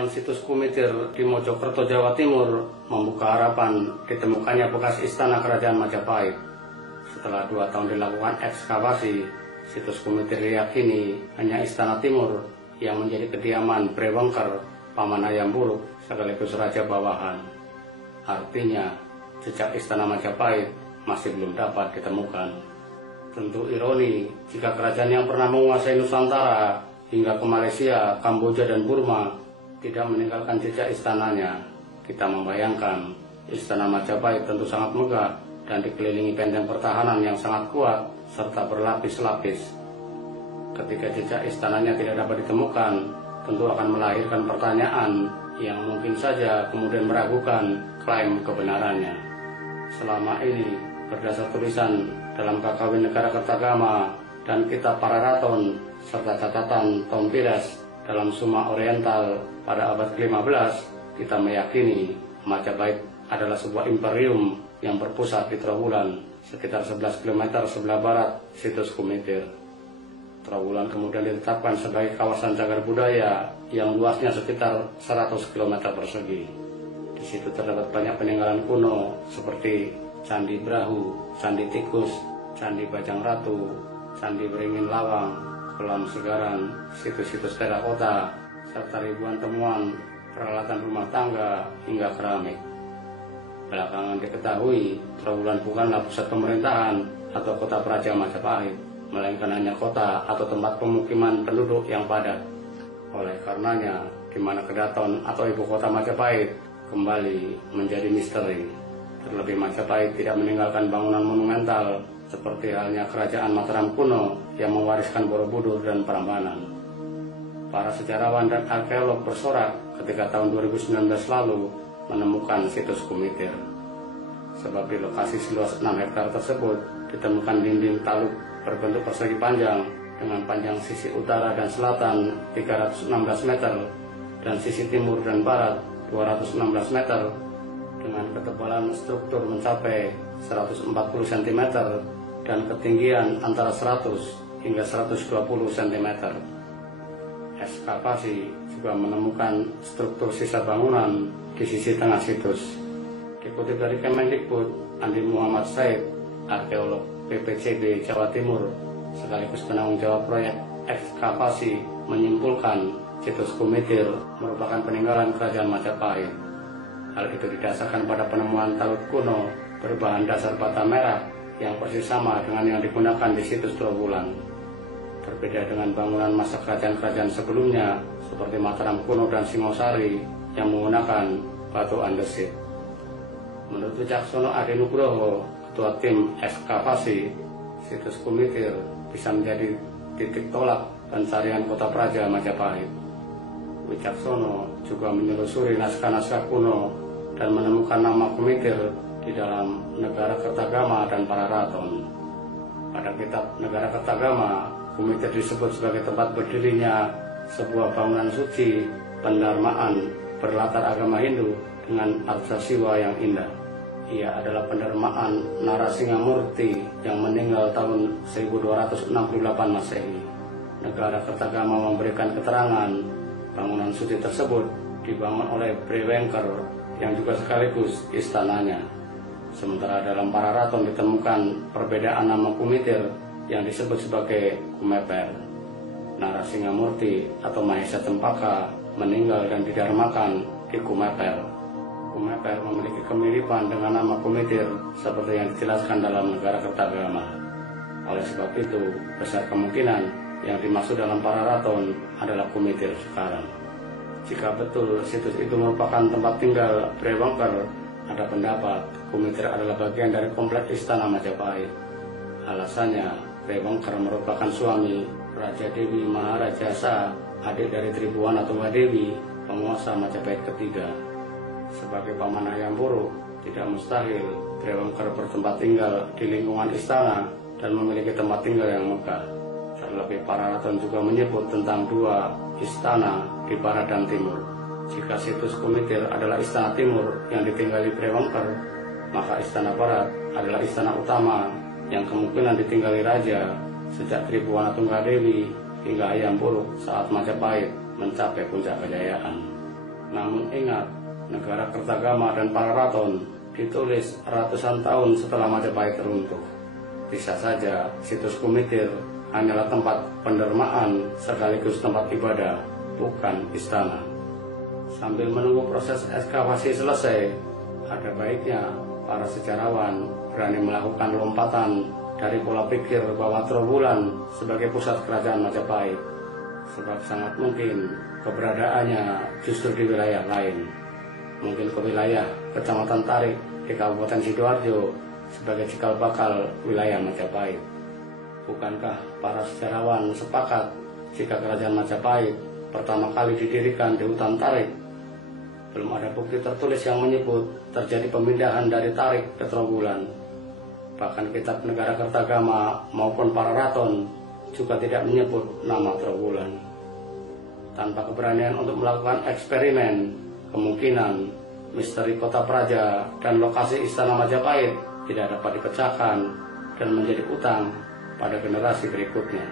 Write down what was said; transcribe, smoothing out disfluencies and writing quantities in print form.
penemuan situs Kumitir di Mojokerto, Jawa Timur membuka harapan ditemukannya bekas istana kerajaan Majapahit. Setelah 2 tahun dilakukan ekskavasi, situs Kumitir diyakini hanya istana timur yang menjadi kediaman Brewengker, Paman Hayam Buruk, sekaligus raja bawahan. Artinya, jejak istana Majapahit masih belum dapat ditemukan. Tentu ironi jika kerajaan yang pernah menguasai Nusantara hingga ke Malaysia, Kamboja, dan Burma tidak meninggalkan jejak istananya. Kita membayangkan istana Majapahit tentu sangat megah dan dikelilingi benteng pertahanan yang sangat kuat serta berlapis-lapis. Ketika jejak istananya tidak dapat ditemukan, tentu akan melahirkan pertanyaan yang mungkin saja kemudian meragukan klaim kebenarannya. Selama ini, berdasar tulisan dalam Kakawin Negara Kertagama dan Kitab Pararaton serta catatan Tom Piras dalam Suma Oriental pada abad ke-15, kita meyakini Majapahit adalah sebuah imperium yang berpusat di Trowulan, sekitar 11 km sebelah barat situs Kumitir. Trowulan kemudian ditetapkan sebagai kawasan cagar budaya yang luasnya sekitar 100 km persegi. Di situ terdapat banyak peninggalan kuno seperti Candi Brahu, Candi Tikus, Candi Bajang Ratu, Candi Beringin Lawang, Kolam Segaran, situs-situs terakota, serta ribuan temuan peralatan rumah tangga hingga keramik. Belakangan diketahui, Trowulan bukanlah pusat pemerintahan atau kota Praja Majapahit, melainkan hanya kota atau tempat pemukiman penduduk yang padat. Oleh karenanya, di mana Kedaton atau ibu kota Majapahit kembali menjadi misteri. Terlebih Majapahit tidak meninggalkan bangunan monumental seperti halnya kerajaan Mataram kuno yang mewariskan Borobudur dan Prambanan. Para sejarawan dan arkeolog bersorak ketika tahun 2019 lalu menemukan situs Kumitir. Sebab di lokasi seluas 6 hektar tersebut ditemukan dinding taluk berbentuk persegi panjang dengan panjang sisi utara dan selatan 316 meter dan sisi timur dan barat 216 meter dengan ketebalan struktur mencapai 140 cm dan ketinggian antara 100 hingga 120 cm. Ekskavasi juga menemukan struktur sisa bangunan di sisi tengah situs. Dikutip dari Kemendikbud, Andi Muhammad Said, arkeolog PPCB Jawa Timur, sekaligus penanggung jawab proyek ekskavasi, menyimpulkan situs Kumitir merupakan peninggalan kerajaan Majapahit. Hal itu didasarkan pada penemuan talut kuno berbahan dasar bata merah yang persis sama dengan yang digunakan di situs Trowulan. Berbeda dengan bangunan masa kerajaan-kerajaan sebelumnya seperti Mataram kuno dan Singosari yang menggunakan batu andesit. Menurut Wicaksono Adi Nugroho, ketua tim ekskavasi, situs Kumitir bisa menjadi titik tolak pencarian kota Praja Majapahit. Wicaksono juga menelusuri naskah-naskah kuno dan menemukan nama Kumitir di dalam Negara Kertagama dan Pararaton. Pada kitab Negara Kertagama, Kumitir disebut sebagai tempat berdirinya sebuah bangunan suci pendarmaan berlatar agama Hindu dengan arca siwa yang indah. Ia adalah pendarmaan Narasingamurti yang meninggal tahun 1268 Masehi. Negara Kertagama memberikan keterangan bangunan suci tersebut dibangun oleh Brewengker yang juga sekaligus istananya. Sementara dalam Pararaton ditemukan perbedaan nama Kumitir yang disebut sebagai Kumeper. Narasingamurti atau Mahesa Cempaka meninggal dan didarmakan di Kumeper. Kumeper memiliki kemiripan dengan nama Kumitir seperti yang dijelaskan dalam Negara Kertagama. Oleh sebab itu, besar kemungkinan yang dimaksud dalam Pararaton adalah Kumitir sekarang. Jika betul situs itu merupakan tempat tinggal Brewengker, ada pendapat Kumitir adalah bagian dari komplek istana Majapahit. Alasannya, Brewengker merupakan suami Raja Dewi Maharajasa, adik dari Tribuana Tunggadewi, penguasa Majapahit ketiga. Sebagai Paman Hayam Buruk, tidak mustahil Brewengker bertempat tinggal di lingkungan istana dan memiliki tempat tinggal yang megah. Terlebih Pararaton juga menyebut tentang 2 istana di barat dan timur. Jika situs Kumitir adalah istana timur yang ditinggali Brewengker, maka istana barat adalah istana utama yang kemungkinan ditinggali raja sejak Tribuana Tunggadewi hingga Hayam Buruk saat Majapahit mencapai puncak kejayaan. Namun ingat, negara Kertagama dan Pararaton ditulis ratusan tahun setelah Majapahit runtuh. Bisa saja situs Kumitir hanyalah tempat pendermaan sekaligus tempat ibadah, bukan istana. Sambil menunggu proses ekskavasi selesai, ada baiknya para sejarawan berani melakukan lompatan dari pola pikir bahwa Trowulan sebagai pusat kerajaan Majapahit, sebab sangat mungkin keberadaannya justru di wilayah lain. Mungkin ke wilayah Kecamatan Tarik di Kabupaten Sidoarjo sebagai cikal bakal wilayah Majapahit. Bukankah para sejarawan sepakat jika kerajaan Majapahit pertama kali didirikan di hutan Tarik? Belum ada bukti tertulis yang menyebut terjadi pemindahan dari Tarik ke Trowulan. Bahkan kitab negara Kertagama maupun Pararaton juga tidak menyebut nama Trowulan. Tanpa keberanian untuk melakukan eksperimen, kemungkinan misteri kota Praja dan lokasi istana Majapahit tidak dapat dipecahkan dan menjadi utang pada generasi berikutnya.